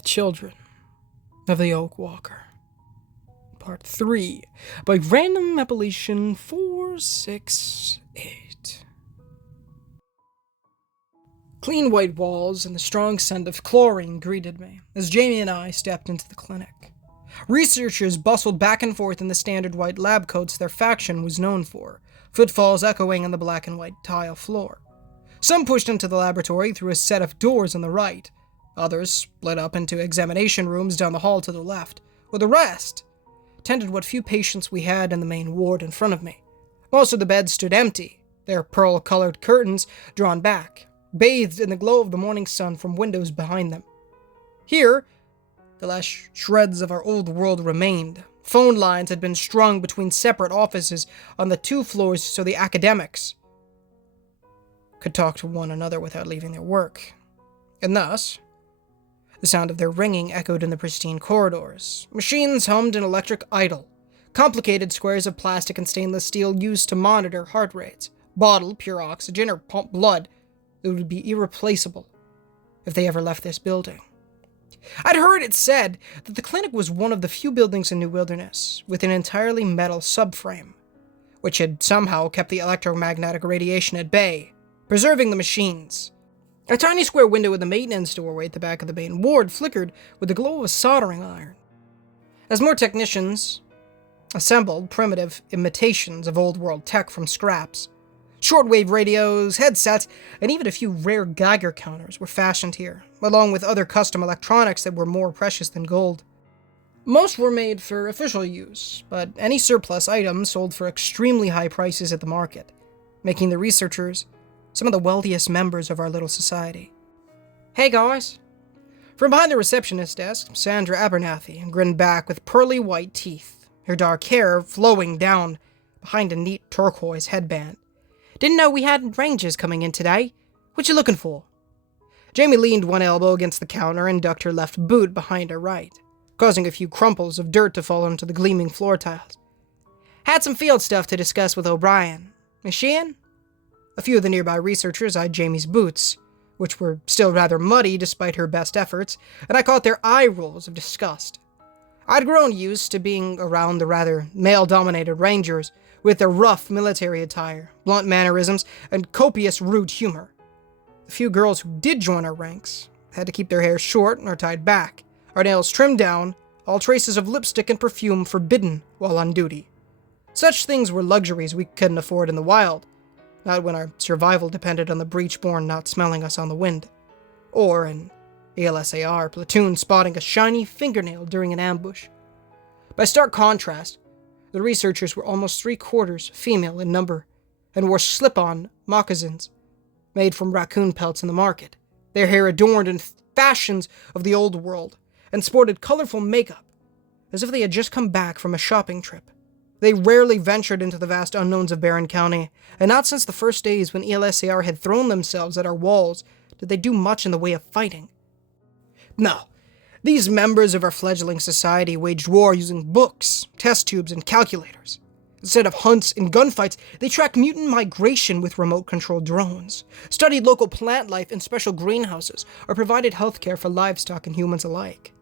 The Children of the Oak Walker. Part 3, by random appellation 468. Clean white walls and the strong scent of chlorine greeted me as Jamie and I stepped into the clinic. Researchers bustled back and forth in the standard white lab coats their faction was known for, footfalls echoing on the black and white tile floor. Some pushed into the laboratory through a set of doors on the right. Others split up into examination rooms down the hall to the left, while the rest tended what few patients we had in the main ward in front of me. Most of the beds stood empty, their pearl-colored curtains drawn back, bathed in the glow of the morning sun from windows behind them. Here, the last shreds of our old world remained. Phone lines had been strung between separate offices on the 2 floors so the academics could talk to one another without leaving their work. And thus, the sound of their ringing echoed in the pristine corridors. Machines hummed an electric idle. Complicated squares of plastic and stainless steel used to monitor heart rates, bottle pure oxygen, or pump blood that would be irreplaceable if they ever left this building. I'd heard it said that the clinic was one of the few buildings in New Wilderness with an entirely metal subframe, which had somehow kept the electromagnetic radiation at bay, preserving the machines. A tiny square window in the maintenance doorway at the back of the main ward flickered with the glow of a soldering iron. As more technicians assembled primitive imitations of old-world tech from scraps, shortwave radios, headsets, and even a few rare Geiger counters were fashioned here, along with other custom electronics that were more precious than gold. Most were made for official use, but any surplus items sold for extremely high prices at the market, making the researchers some of the wealthiest members of our little society. "Hey, guys." From behind the receptionist desk, Sandra Abernathy grinned back with pearly white teeth, her dark hair flowing down behind a neat turquoise headband. "Didn't know we had rangers coming in today. What you looking for?" Jamie leaned one elbow against the counter and ducked her left boot behind her right, causing a few crumples of dirt to fall onto the gleaming floor tiles. "Had some field stuff to discuss with O'Brien. Is she in?" A few of the nearby researchers eyed Jamie's boots, which were still rather muddy despite her best efforts, and I caught their eye rolls of disgust. I'd grown used to being around the rather male-dominated Rangers, with their rough military attire, blunt mannerisms, and copious rude humor. The few girls who did join our ranks had to keep their hair short or tied back, our nails trimmed down, all traces of lipstick and perfume forbidden while on duty. Such things were luxuries we couldn't afford in the wild, not when our survival depended on the breach-born not smelling us on the wind, or an ELSAR platoon spotting a shiny fingernail during an ambush. By stark contrast, the researchers were almost 3/4 female in number, and wore slip-on moccasins made from raccoon pelts in the market, their hair adorned in fashions of the old world, and sported colorful makeup, as if they had just come back from a shopping trip. They rarely ventured into the vast unknowns of Barron County, and not since the first days when ELSAR had thrown themselves at our walls did they do much in the way of fighting. No, these members of our fledgling society waged war using books, test tubes, and calculators. Instead of hunts and gunfights, they tracked mutant migration with remote-controlled drones, studied local plant life in special greenhouses, or provided healthcare for livestock and humans alike.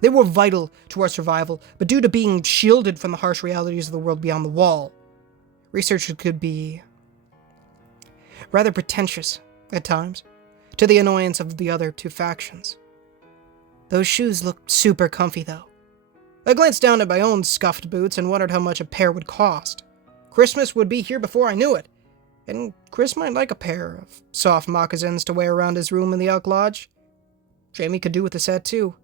They were vital to our survival, but due to being shielded from the harsh realities of the world beyond the wall, researchers could be rather pretentious at times, to the annoyance of the other 2 factions. Those shoes looked super comfy, though. I glanced down at my own scuffed boots and wondered how much a pair would cost. Christmas would be here before I knew it, and Chris might like a pair of soft moccasins to wear around his room in the Elk Lodge. Jamie could do with a set, too.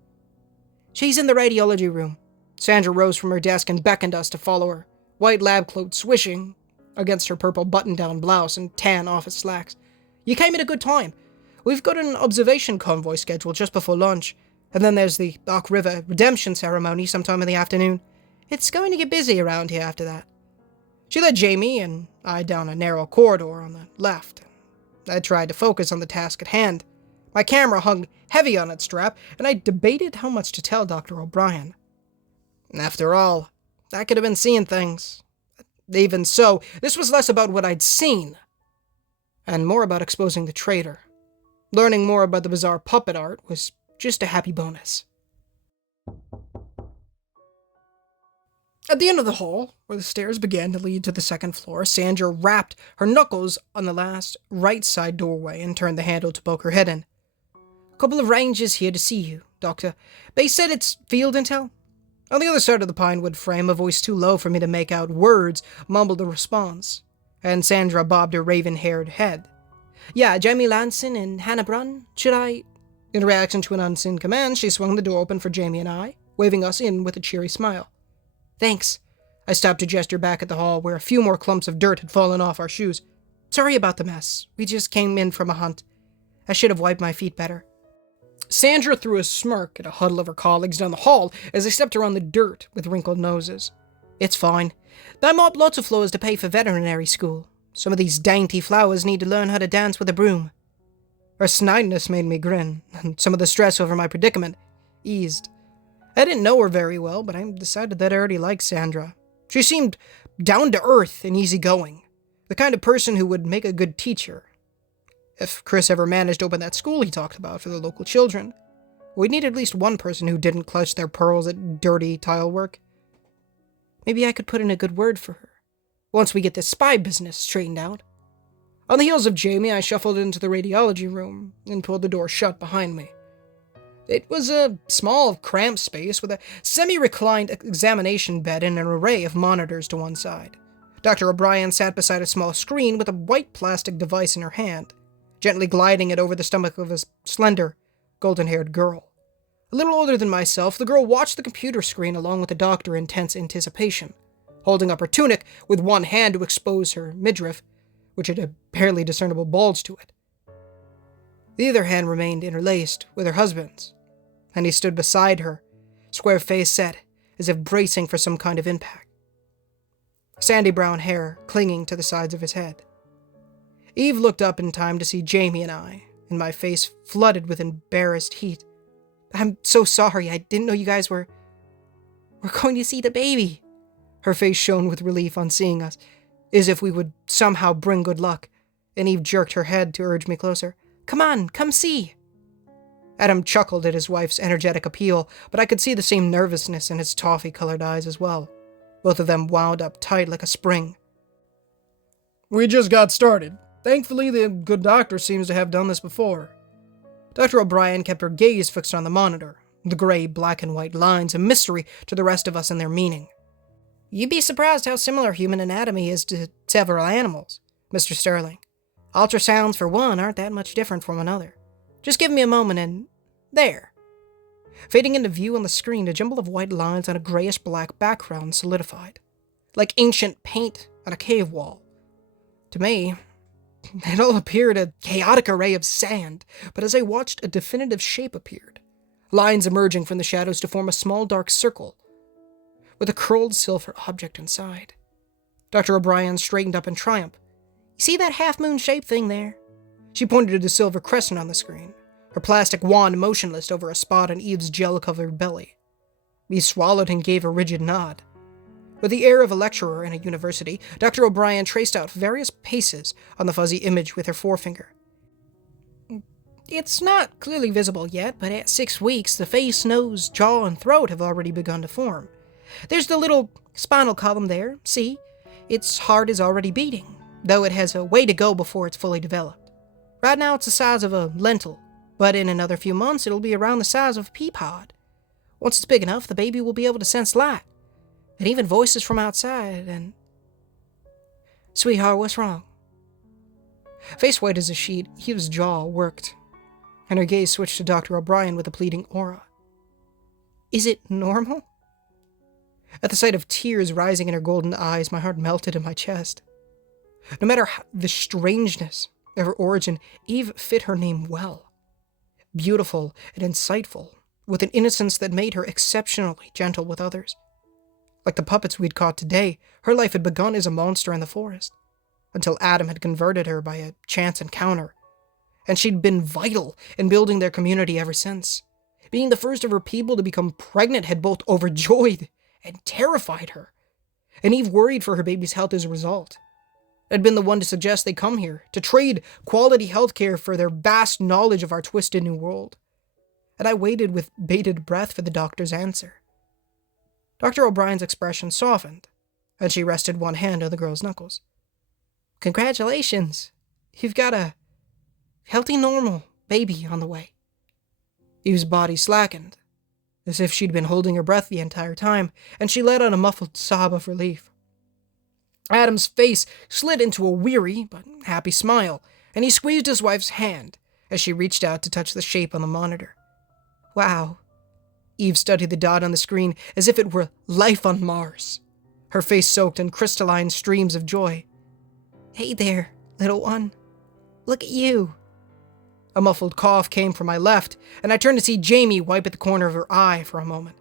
"She's in the radiology room." Sandra rose from her desk and beckoned us to follow her, white lab clothes swishing against her purple button-down blouse and tan office slacks. "You came at a good time. We've got an observation convoy scheduled just before lunch, and then there's the Oak River redemption ceremony sometime in the afternoon. It's going to get busy around here after that." She led Jamie and I down a narrow corridor on the left. I tried to focus on the task at hand. My camera hung heavy on its strap, and I debated how much to tell Dr. O'Brien. After all, I could have been seeing things. Even so, this was less about what I'd seen, and more about exposing the traitor. Learning more about the bizarre puppet art was just a happy bonus. At the end of the hall, where the stairs began to lead to the second floor, Sandra rapped her knuckles on the last right side doorway and turned the handle to poke her head in. "Couple of rangers here to see you, Doctor. They said it's field intel." On the other side of the pine wood frame, a voice too low for me to make out words mumbled a response, and Sandra bobbed her raven-haired head. "Yeah, Jamie Lanson and Hannah Brunn. Should I—" In reaction to an unseen command, she swung the door open for Jamie and I, waving us in with a cheery smile. "Thanks." I stopped to gesture back at the hall, where a few more clumps of dirt had fallen off our shoes. "Sorry about the mess. We just came in from a hunt. I should have wiped my feet better." Sandra threw a smirk at a huddle of her colleagues down the hall as they stepped around the dirt with wrinkled noses. "It's fine. They mop lots of floors to pay for veterinary school. Some of these dainty flowers need to learn how to dance with a broom." Her snideness made me grin, and some of the stress over my predicament eased. I didn't know her very well, but I decided that I already liked Sandra. She seemed down-to-earth and easygoing, the kind of person who would make a good teacher. If Chris ever managed to open that school he talked about for the local children, we'd need at least one person who didn't clutch their pearls at dirty tile work. Maybe I could put in a good word for her, once we get this spy business straightened out. On the heels of Jamie, I shuffled into the radiology room and pulled the door shut behind me. It was a small, cramped space with a semi-reclined examination bed and an array of monitors to one side. Dr. O'Brien sat beside a small screen with a white plastic device in her hand, gently gliding it over the stomach of a slender, golden-haired girl. A little older than myself, the girl watched the computer screen along with the doctor in tense anticipation, holding up her tunic with one hand to expose her midriff, which had a barely discernible bulge to it. The other hand remained interlaced with her husband's, and he stood beside her, square face set, as if bracing for some kind of impact. Sandy brown hair clinging to the sides of his head. Eve looked up in time to see Jamie and I, and my face flooded with embarrassed heat. "I'm so sorry, I didn't know you guys were going to see the baby." Her face shone with relief on seeing us, as if we would somehow bring good luck, and Eve jerked her head to urge me closer. "Come on, come see." Adam chuckled at his wife's energetic appeal, but I could see the same nervousness in his toffee-colored eyes as well, both of them wound up tight like a spring. "We just got started. Thankfully, the good doctor seems to have done this before." Dr. O'Brien kept her gaze fixed on the monitor, the gray, black and white lines a mystery to the rest of us and their meaning. "You'd be surprised how similar human anatomy is to several animals, Mr. Sterling. Ultrasounds, for one, aren't that much different from another. Just give me a moment and... there." Fading into view on the screen, a jumble of white lines on a grayish-black background solidified, like ancient paint on a cave wall. To me, it all appeared a chaotic array of sand, but as I watched, a definitive shape appeared, lines emerging from the shadows to form a small dark circle, with a curled silver object inside. Dr. O'Brien straightened up in triumph. "You see that half-moon-shaped thing there?" She pointed to the silver crescent on the screen, her plastic wand motionless over a spot on Eve's gel-covered belly. Eve swallowed and gave a rigid nod. With the air of a lecturer in a university, Dr. O'Brien traced out various paces on the fuzzy image with her forefinger. "It's not clearly visible yet, but at 6 weeks, the face, nose, jaw, and throat have already begun to form. There's the little spinal column there, see? Its heart is already beating, though it has a way to go before it's fully developed. Right now it's the size of a lentil, but in another few months it'll be around the size of a pea pod. Once it's big enough, the baby will be able to sense light, and even voices from outside, and... Sweetheart, what's wrong?" Face white as a sheet, Eve's jaw worked, and her gaze switched to Dr. O'Brien with a pleading aura. "Is it normal?" At the sight of tears rising in her golden eyes, my heart melted in my chest. No matter the strangeness of her origin, Eve fit her name well. Beautiful and insightful, with an innocence that made her exceptionally gentle with others. Like the puppets we'd caught today, her life had begun as a monster in the forest, until Adam had converted her by a chance encounter, and she'd been vital in building their community ever since. Being the first of her people to become pregnant had both overjoyed and terrified her, and Eve worried for her baby's health as a result. I'd been the one to suggest they come here, to trade quality healthcare for their vast knowledge of our twisted new world. and I waited with bated breath for the doctor's answer. Dr. O'Brien's expression softened, and she rested one hand on the girl's knuckles. Congratulations. You've got a healthy, normal baby on the way. Eve's body slackened, as if she'd been holding her breath the entire time, and she let out a muffled sob of relief. Adam's face slid into a weary but happy smile, and he squeezed his wife's hand as she reached out to touch the shape on the monitor. Wow. Eve studied the dot on the screen as if it were life on Mars, her face soaked in crystalline streams of joy. Hey there, little one. Look at you. A muffled cough came from my left, and I turned to see Jamie wipe at the corner of her eye for a moment,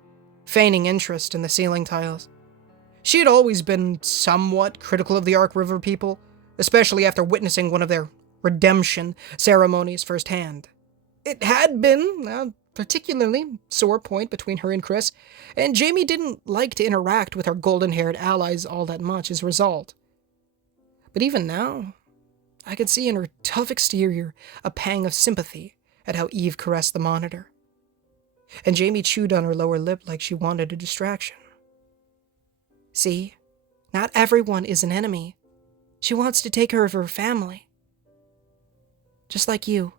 feigning interest in the ceiling tiles. She had always been somewhat critical of the Ark River people, especially after witnessing one of their redemption ceremonies firsthand. It had been a particularly sore point between her and Chris, and Jamie didn't like to interact with her golden-haired allies all that much as a result. But even now, I could see in her tough exterior a pang of sympathy at how Eve caressed the monitor. And Jamie chewed on her lower lip like she wanted a distraction. See, not everyone is an enemy. She wants to take care of her family. Just like you.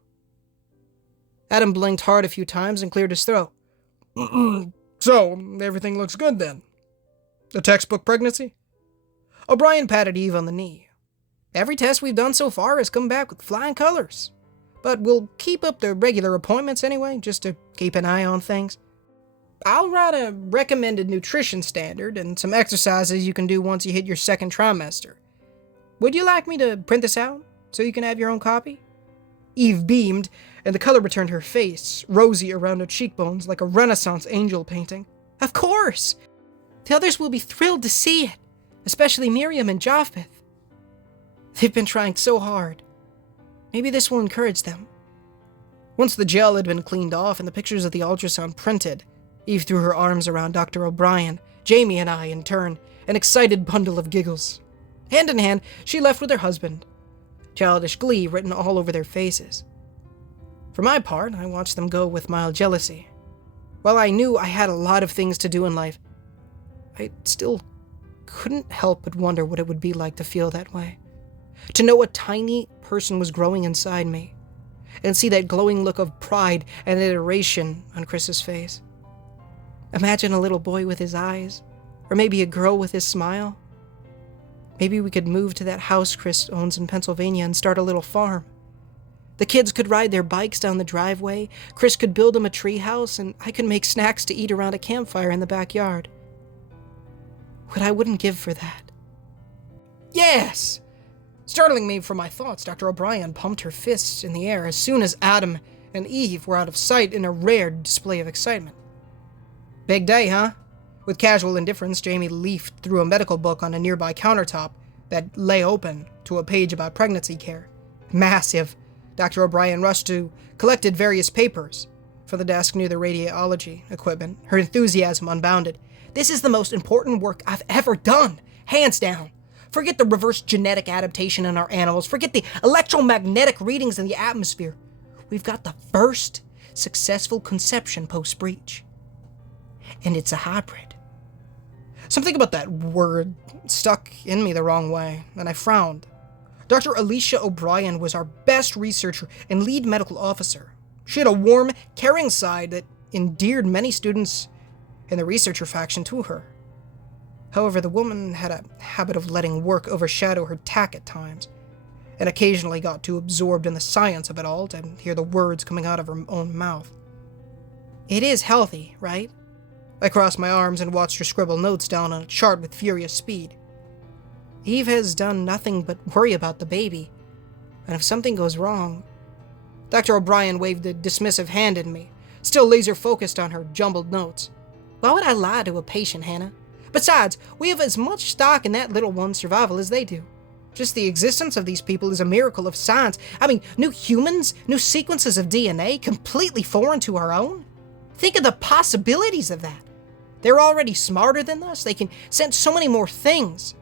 Adam blinked hard a few times and cleared his throat. So, everything looks good then? A textbook pregnancy? O'Brien patted Eve on the knee. Every test we've done so far has come back with flying colors. But we'll keep up the regular appointments anyway, just to keep an eye on things. I'll write a recommended nutrition standard and some exercises you can do once you hit your second trimester. Would you like me to print this out so you can have your own copy? Eve beamed, and the color returned to her face, rosy around her cheekbones like a Renaissance angel painting. Of course! The others will be thrilled to see it, especially Miriam and Japheth. They've been trying so hard. Maybe this will encourage them. Once the gel had been cleaned off and the pictures of the ultrasound printed, Eve threw her arms around Dr. O'Brien, Jamie and I, in turn, an excited bundle of giggles. Hand in hand, she left with her husband, childish glee written all over their faces. For my part, I watched them go with mild jealousy. While I knew I had a lot of things to do in life, I still couldn't help but wonder what it would be like to feel that way. To know a tiny person was growing inside me, and see that glowing look of pride and adoration on Chris's face. Imagine a little boy with his eyes, or maybe a girl with his smile. Maybe we could move to that house Chris owns in Pennsylvania and start a little farm. The kids could ride their bikes down the driveway, Chris could build them a tree house, and I could make snacks to eat around a campfire in the backyard. What I wouldn't give for that. Yes! Startling me from my thoughts, Dr. O'Brien pumped her fists in the air as soon as Adam and Eve were out of sight in a rare display of excitement. Big day, huh? With casual indifference, Jamie leafed through a medical book on a nearby countertop that lay open to a page about pregnancy care. Massive. Dr. O'Brien rushed to collected various papers from the desk near the radiology equipment, her enthusiasm unbounded. This is the most important work I've ever done, hands down. Forget the reverse genetic adaptation in our animals. Forget the electromagnetic readings in the atmosphere. We've got the first successful conception post-breech. And it's a hybrid. Something about that word stuck in me the wrong way, and I frowned. Dr. Alicia O'Brien was our best researcher and lead medical officer. She had a warm, caring side that endeared many students in the researcher faction to her. However, the woman had a habit of letting work overshadow her tact at times, and occasionally got too absorbed in the science of it all to hear the words coming out of her own mouth. It is healthy, right? I crossed my arms and watched her scribble notes down on a chart with furious speed. Eve has done nothing but worry about the baby, and if something goes wrong... Dr. O'Brien waved a dismissive hand at me, still laser-focused on her jumbled notes. Why would I lie to a patient, Hannah? Besides, we have as much stock in that little one's survival as they do. Just the existence of these people is a miracle of science. I mean, new humans, new sequences of DNA, completely foreign to our own? Think of the possibilities of that. They're already smarter than us. They can sense so many more things.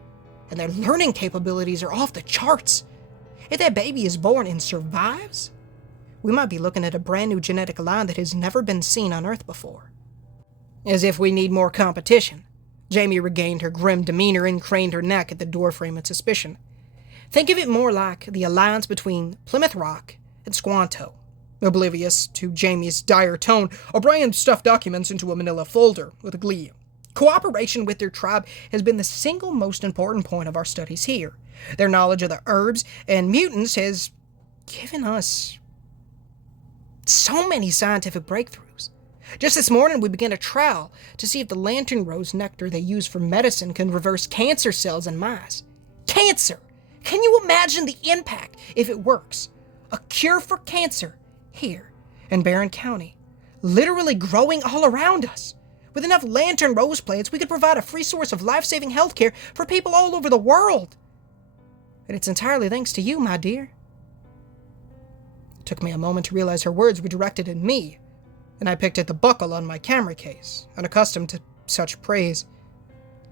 And their learning capabilities are off the charts. If that baby is born and survives, we might be looking at a brand new genetic line that has never been seen on Earth before. As if we need more competition. Jamie regained her grim demeanor and craned her neck at the doorframe in suspicion. Think of it more like the alliance between Plymouth Rock and Squanto. Oblivious to Jamie's dire tone, O'Brien stuffed documents into a manila folder with glee. Cooperation with their tribe has been the single most important point of our studies here. Their knowledge of the herbs and mutants has given us so many scientific breakthroughs. Just this morning, we began a trial to see if the lantern rose nectar they use for medicine can reverse cancer cells in mice. Cancer! Can you imagine the impact if it works? A cure for cancer here in Barron County, literally growing all around us. With enough lantern rose plants, we could provide a free source of life-saving healthcare for people all over the world. And it's entirely thanks to you, my dear. It took me a moment to realize her words were directed at me, and I picked at the buckle on my camera case, unaccustomed to such praise.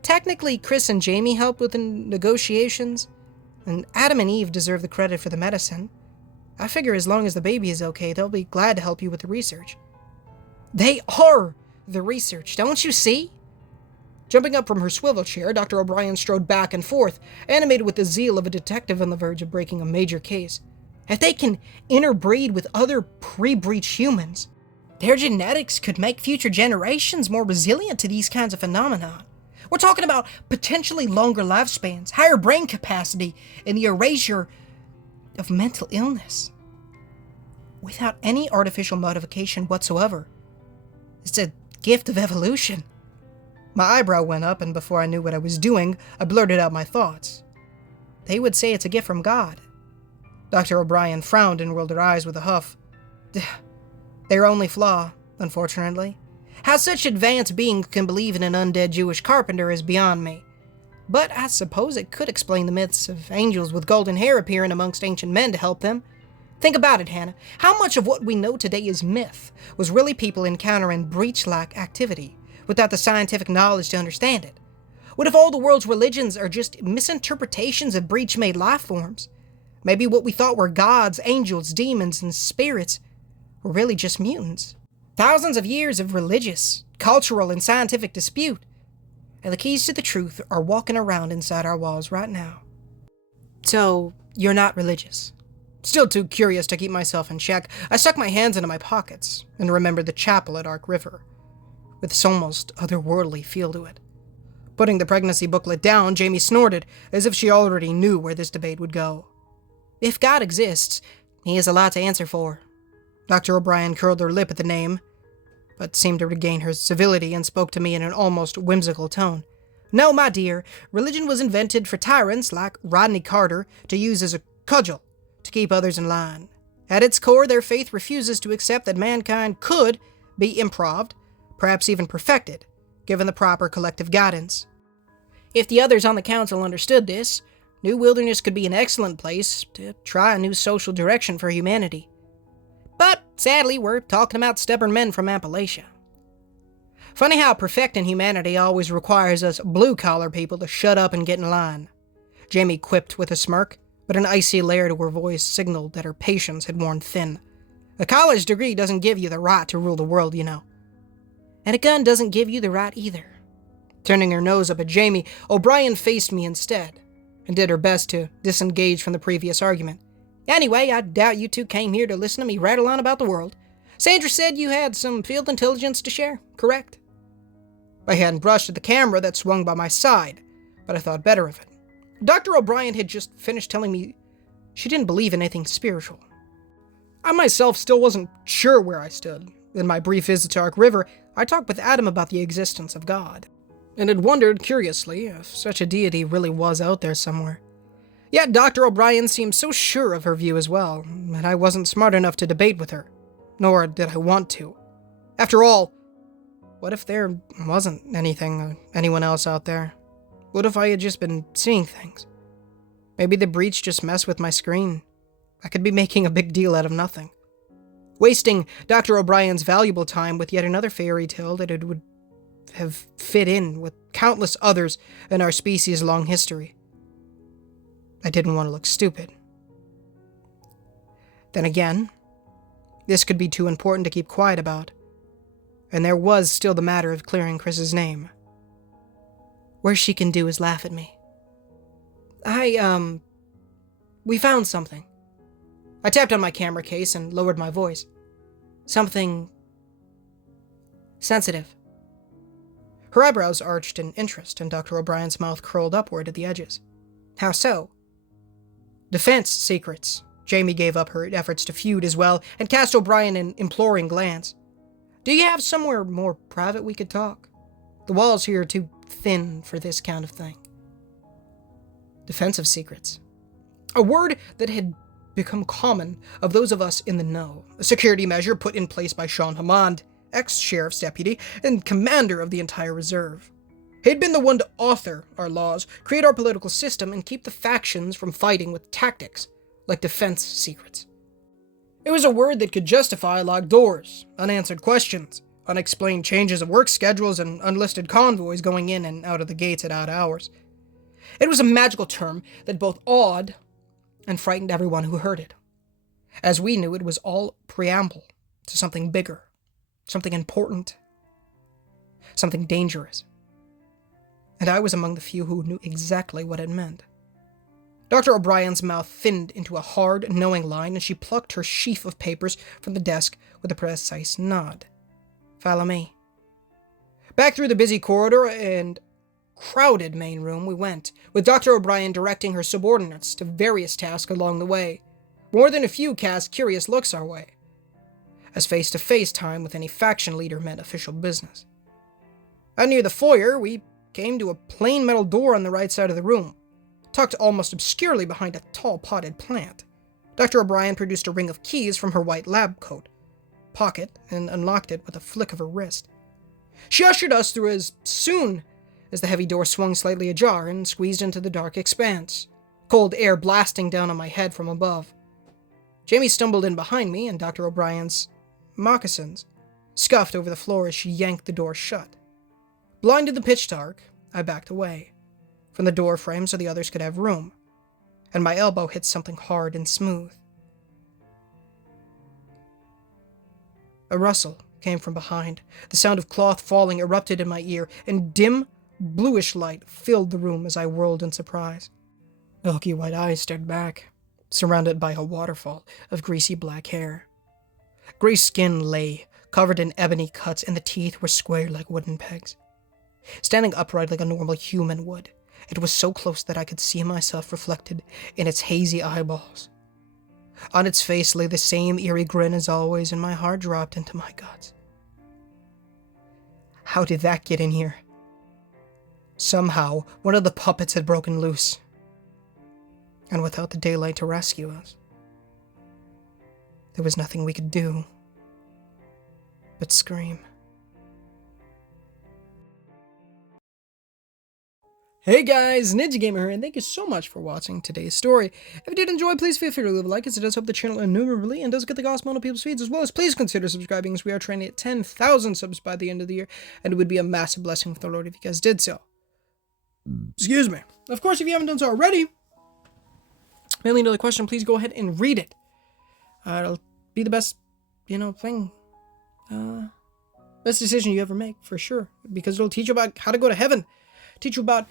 Technically, Chris and Jamie helped with the negotiations, and Adam and Eve deserve the credit for the medicine. I figure as long as the baby is okay, they'll be glad to help you with the research. They are the research, don't you see? Jumping up from her swivel chair, Dr. O'Brien strode back and forth, animated with the zeal of a detective on the verge of breaking a major case. If they can interbreed with other pre-breach humans, their genetics could make future generations more resilient to these kinds of phenomena. We're talking about potentially longer lifespans, higher brain capacity, and the erasure of mental illness. Without any artificial modification whatsoever. It's a gift of evolution. My eyebrow went up, and before I knew what I was doing, I blurted out my thoughts. They would say it's a gift from God. Dr. O'Brien frowned and rolled her eyes with a huff. Their only flaw, unfortunately. How such advanced beings can believe in an undead Jewish carpenter is beyond me. But I suppose it could explain the myths of angels with golden hair appearing amongst ancient men to help them. Think about it, Hannah. How much of what we know today is myth was really people encountering breach-like activity without the scientific knowledge to understand it? What if all the world's religions are just misinterpretations of breach-made life forms? Maybe what we thought were gods, angels, demons, and spirits were really just mutants. Thousands of years of religious, cultural, and scientific dispute, and the keys to the truth are walking around inside our walls right now. So, you're not religious? Still too curious to keep myself in check, I stuck my hands into my pockets and remembered the chapel at Ark River, with this almost otherworldly feel to it. Putting the pregnancy booklet down, Jamie snorted, as if she already knew where this debate would go. If God exists, he has a lot to answer for. Dr. O'Brien curled her lip at the name, but seemed to regain her civility and spoke to me in an almost whimsical tone. No, my dear, religion was invented for tyrants like Rodney Carter to use as a cudgel to keep others in line. At its core, their faith refuses to accept that mankind could be improved, perhaps even perfected, given the proper collective guidance. If the others on the council understood this, New Wilderness could be an excellent place to try a new social direction for humanity. But, sadly, we're talking about stubborn men from Appalachia. Funny how perfecting humanity always requires us blue-collar people to shut up and get in line. Jamie quipped with a smirk, but an icy layer to her voice signaled that her patience had worn thin. A college degree doesn't give you the right to rule the world, you know. And a gun doesn't give you the right either. Turning her nose up at Jamie, O'Brien faced me instead, and did her best to disengage from the previous argument. Anyway, I doubt you two came here to listen to me rattle on about the world. Sandra said you had some field intelligence to share, correct? I hadn't brushed at the camera that swung by my side, but I thought better of it. Dr. O'Brien had just finished telling me she didn't believe in anything spiritual. I myself still wasn't sure where I stood. In my brief visit to Ark River, I talked with Adam about the existence of God, and had wondered, curiously, if such a deity really was out there somewhere. Yet Dr. O'Brien seemed so sure of her view as well, and I wasn't smart enough to debate with her, nor did I want to. After all, what if there wasn't anyone else out there? What if I had just been seeing things? Maybe the breach just messed with my screen. I could be making a big deal out of nothing. Wasting Dr. O'Brien's valuable time with yet another fairy tale that it would have fit in with countless others in our species' long history. I didn't want to look stupid. Then again, This could be too important to keep quiet about. And there was still the matter of clearing Chris's name. Worst she can do is laugh at me. We found something. I tapped on my camera case and lowered my voice. Something sensitive. Her eyebrows arched in interest, and Dr. O'Brien's mouth curled upward at the edges. How so? Defense secrets. Jamie gave up her efforts to feud as well, and cast O'Brien an imploring glance. Do you have somewhere more private we could talk? The walls here are too thin for this kind of thing. Defensive secrets. A word that had become common of those of us in the know. A security measure put in place by Sean Hammond, ex-sheriff's deputy and commander of the entire reserve. He'd been the one to author our laws, create our political system, and keep the factions from fighting with tactics like defense secrets. It was a word that could justify locked doors, unanswered questions, unexplained changes of work schedules, and unlisted convoys going in and out of the gates at odd hours. It was a magical term that both awed and frightened everyone who heard it. As we knew, it was all preamble to something bigger, something important, something dangerous. And I was among the few who knew exactly what it meant. Dr. O'Brien's mouth thinned into a hard, knowing line, and she plucked her sheaf of papers from the desk with a precise nod. Follow me. Back through the busy corridor and crowded main room we went, with Dr. O'Brien directing her subordinates to various tasks along the way. More than a few cast curious looks our way, as face-to-face time with any faction leader meant official business. Out near the foyer, we came to a plain metal door on the right side of the room, tucked almost obscurely behind a tall potted plant. Dr. O'Brien produced a ring of keys from her white lab coat pocket and unlocked it with a flick of her wrist. She ushered us through as soon as the heavy door swung slightly ajar and squeezed into the dark expanse, cold air blasting down on my head from above. Jamie stumbled in behind me, and Dr. O'Brien's moccasins scuffed over the floor as she yanked the door shut. Blind in the pitch dark, I backed away from the door frame so the others could have room, and my elbow hit something hard and smooth. A rustle came from behind. The sound of cloth falling erupted in my ear, and dim, bluish light filled the room as I whirled in surprise. Milky white eyes stared back, surrounded by a waterfall of greasy black hair. Gray skin lay, covered in ebony cuts, and the teeth were squared like wooden pegs. Standing upright like a normal human would, it was so close that I could see myself reflected in its hazy eyeballs. On its face lay the same eerie grin as always, and my heart dropped into my guts. How did that get in here? Somehow, one of the puppets had broken loose, and without the daylight to rescue us, there was nothing we could do but scream. Hey guys, Ninja Gamer here, and thank you so much for watching today's story. If you did enjoy, please feel free to leave a like, as it does help the channel innumerably and does get the gospel on people's feeds, as well as please consider subscribing, as we are trying to hit 10,000 subs by the end of the year, and it would be a massive blessing for the Lord if you guys did so. Excuse me. Of course, if you haven't done so already, mainly another question, please go ahead and read it. It'll be the best, thing, best decision you ever make, for sure, because it'll teach you about how to go to heaven, teach you about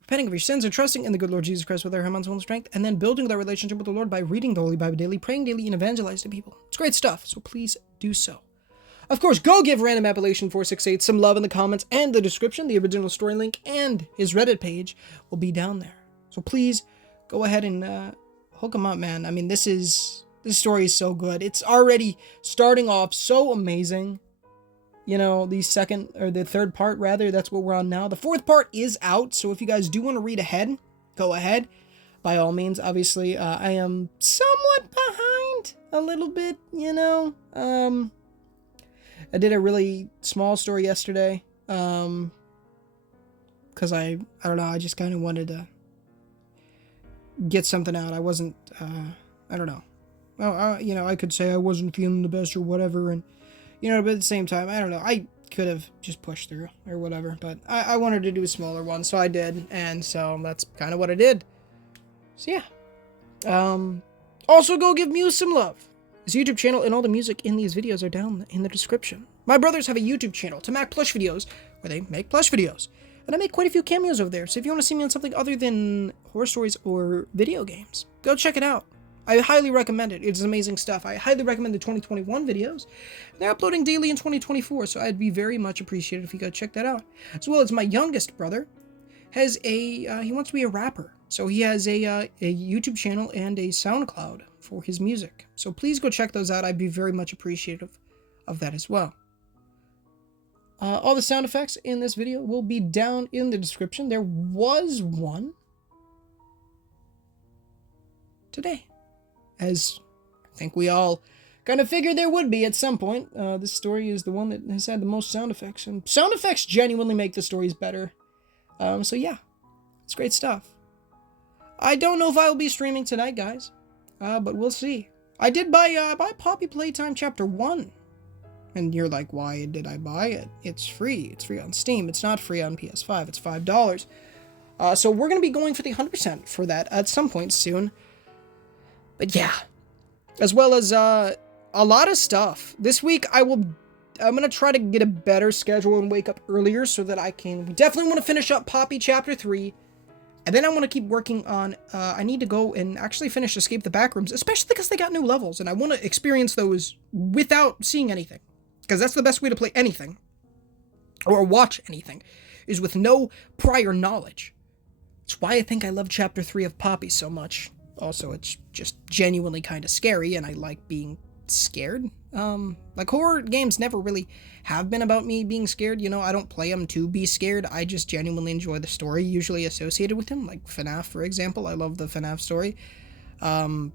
repenting of your sins and trusting in the good Lord Jesus Christ with our Him on strength, and then building that relationship with the Lord by reading the Holy Bible daily, praying daily, and evangelizing to people. It's great stuff, so please do so. Of course, go give Random Appellation 468 some love in the comments and the description. The original story link and his Reddit page will be down there. So please go ahead and hook him up, man. I mean, this story is so good. It's already starting off so amazing. The third part, rather, that's what we're on now. The fourth part is out, so if you guys do want to read ahead, go ahead. By all means, obviously, I am somewhat behind a little bit, I did a really small story yesterday, because I don't know, I just kind of wanted to get something out. I wasn't, I don't know. Well, I could say I wasn't feeling the best or whatever, and but at the same time, I don't know, I could have just pushed through or whatever, but I wanted to do a smaller one, so I did, and so that's kind of what I did. So yeah. Also, go give Muse some love. His YouTube channel and all the music in these videos are down in the description. My brothers have a YouTube channel, To Mac Plush Videos, where they make plush videos. And I make quite a few cameos over there, so if you want to see me on something other than horror stories or video games, go check it out. I highly recommend it. It's amazing stuff. I highly recommend the 2021 videos. They're uploading daily in 2024, so I'd be very much appreciated if you go check that out. As well as my youngest brother has he wants to be a rapper. So he has a YouTube channel and a SoundCloud for his music. So please go check those out. I'd be very much appreciative of that as well. All the sound effects in this video will be down in the description. There was one today, as I think we all kind of figured there would be at some point. This story is the one that has had the most sound effects, and sound effects genuinely make the stories better. So yeah, it's great stuff. I don't know if I will be streaming tonight, guys, but we'll see. I did buy Poppy Playtime Chapter 1. And you're like, why did I buy it? It's free. It's free on Steam. It's not free on PS5. It's $5. So we're going to be going for the 100% for that at some point soon. But yeah. As well as a lot of stuff. This week, I'm going to try to get a better schedule and wake up earlier so that I can... We definitely want to finish up Poppy Chapter 3. And then I want to keep working on... I need to go and actually finish Escape the Backrooms, especially because they got new levels. And I want to experience those without seeing anything. Because that's the best way to play anything, or watch anything, is with no prior knowledge. It's why I think I love Chapter 3 of Poppy so much. Also, it's just genuinely kind of scary, and I like being scared. Like, horror games never really have been about me being scared, you know, I don't play them to be scared, I just genuinely enjoy the story usually associated with them, like FNAF, for example. I love the FNAF story. But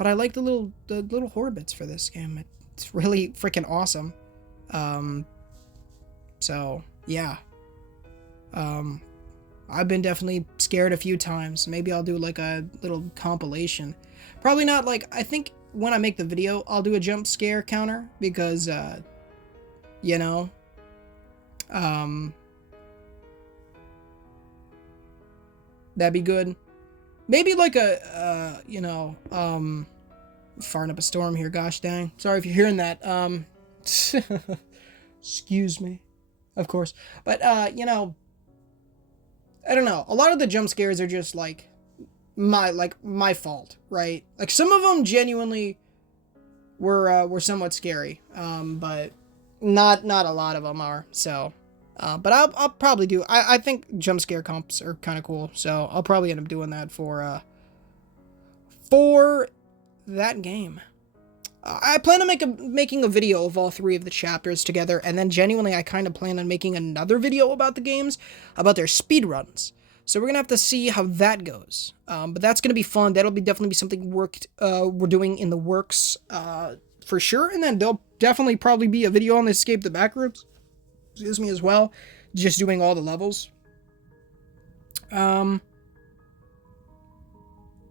I like the little horror bits for this game. It's really freaking awesome. So, yeah. I've been definitely scared a few times. Maybe I'll do like a little compilation. Probably not like, I think when I make the video, I'll do a jump scare counter because, you know, that'd be good. Maybe like a, you know, farting up a storm here, gosh dang. Sorry if you're hearing that. Excuse me. Of course. But, you know, I don't know. A lot of the jump scares are just, like, my fault, right? Like, some of them genuinely were somewhat scary. But not a lot of them are, so. But I'll probably do, I think jump scare comps are kind of cool, so I'll probably end up doing that for that game. I plan on making a video of all 3 of the chapters together, and then genuinely I kind of plan on making another video about the games, about their speedruns. So we're going to have to see how that goes. But that's going to be fun. That'll definitely be something we're doing in the works for sure. And then there'll definitely probably be a video on the Escape the Backrooms, excuse me, as well. Just doing all the levels. Or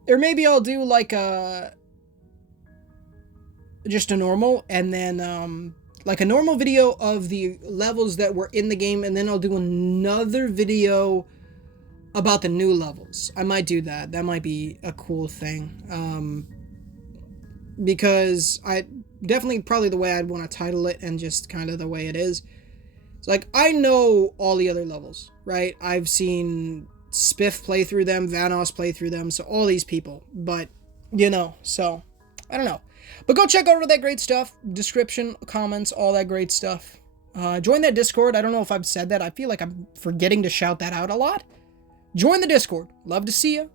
maybe I'll do like just a normal, and then like a normal video of the levels that were in the game, and then I'll do another video about the new levels. I might do that. That might be a cool thing. Because I definitely probably the way I'd want to title it, and just kind of the way it is. It's like, I know all the other levels, right? I've seen Spiff play through them, Vanoss play through them, so all these people, but, you know, so, I don't know. But go check out all that great stuff, description, comments, all that great stuff. Join that Discord. I don't know if I've said that. I feel like I'm forgetting to shout that out a lot. Join the Discord. Love to see you.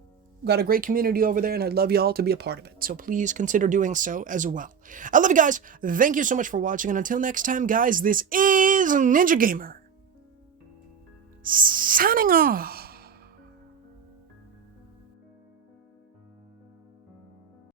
Got a great community over there, and I'd love y'all to be a part of it. So please consider doing so as well. I love you guys. Thank you so much for watching, and until next time, guys, this is Ninja Gamer, signing off.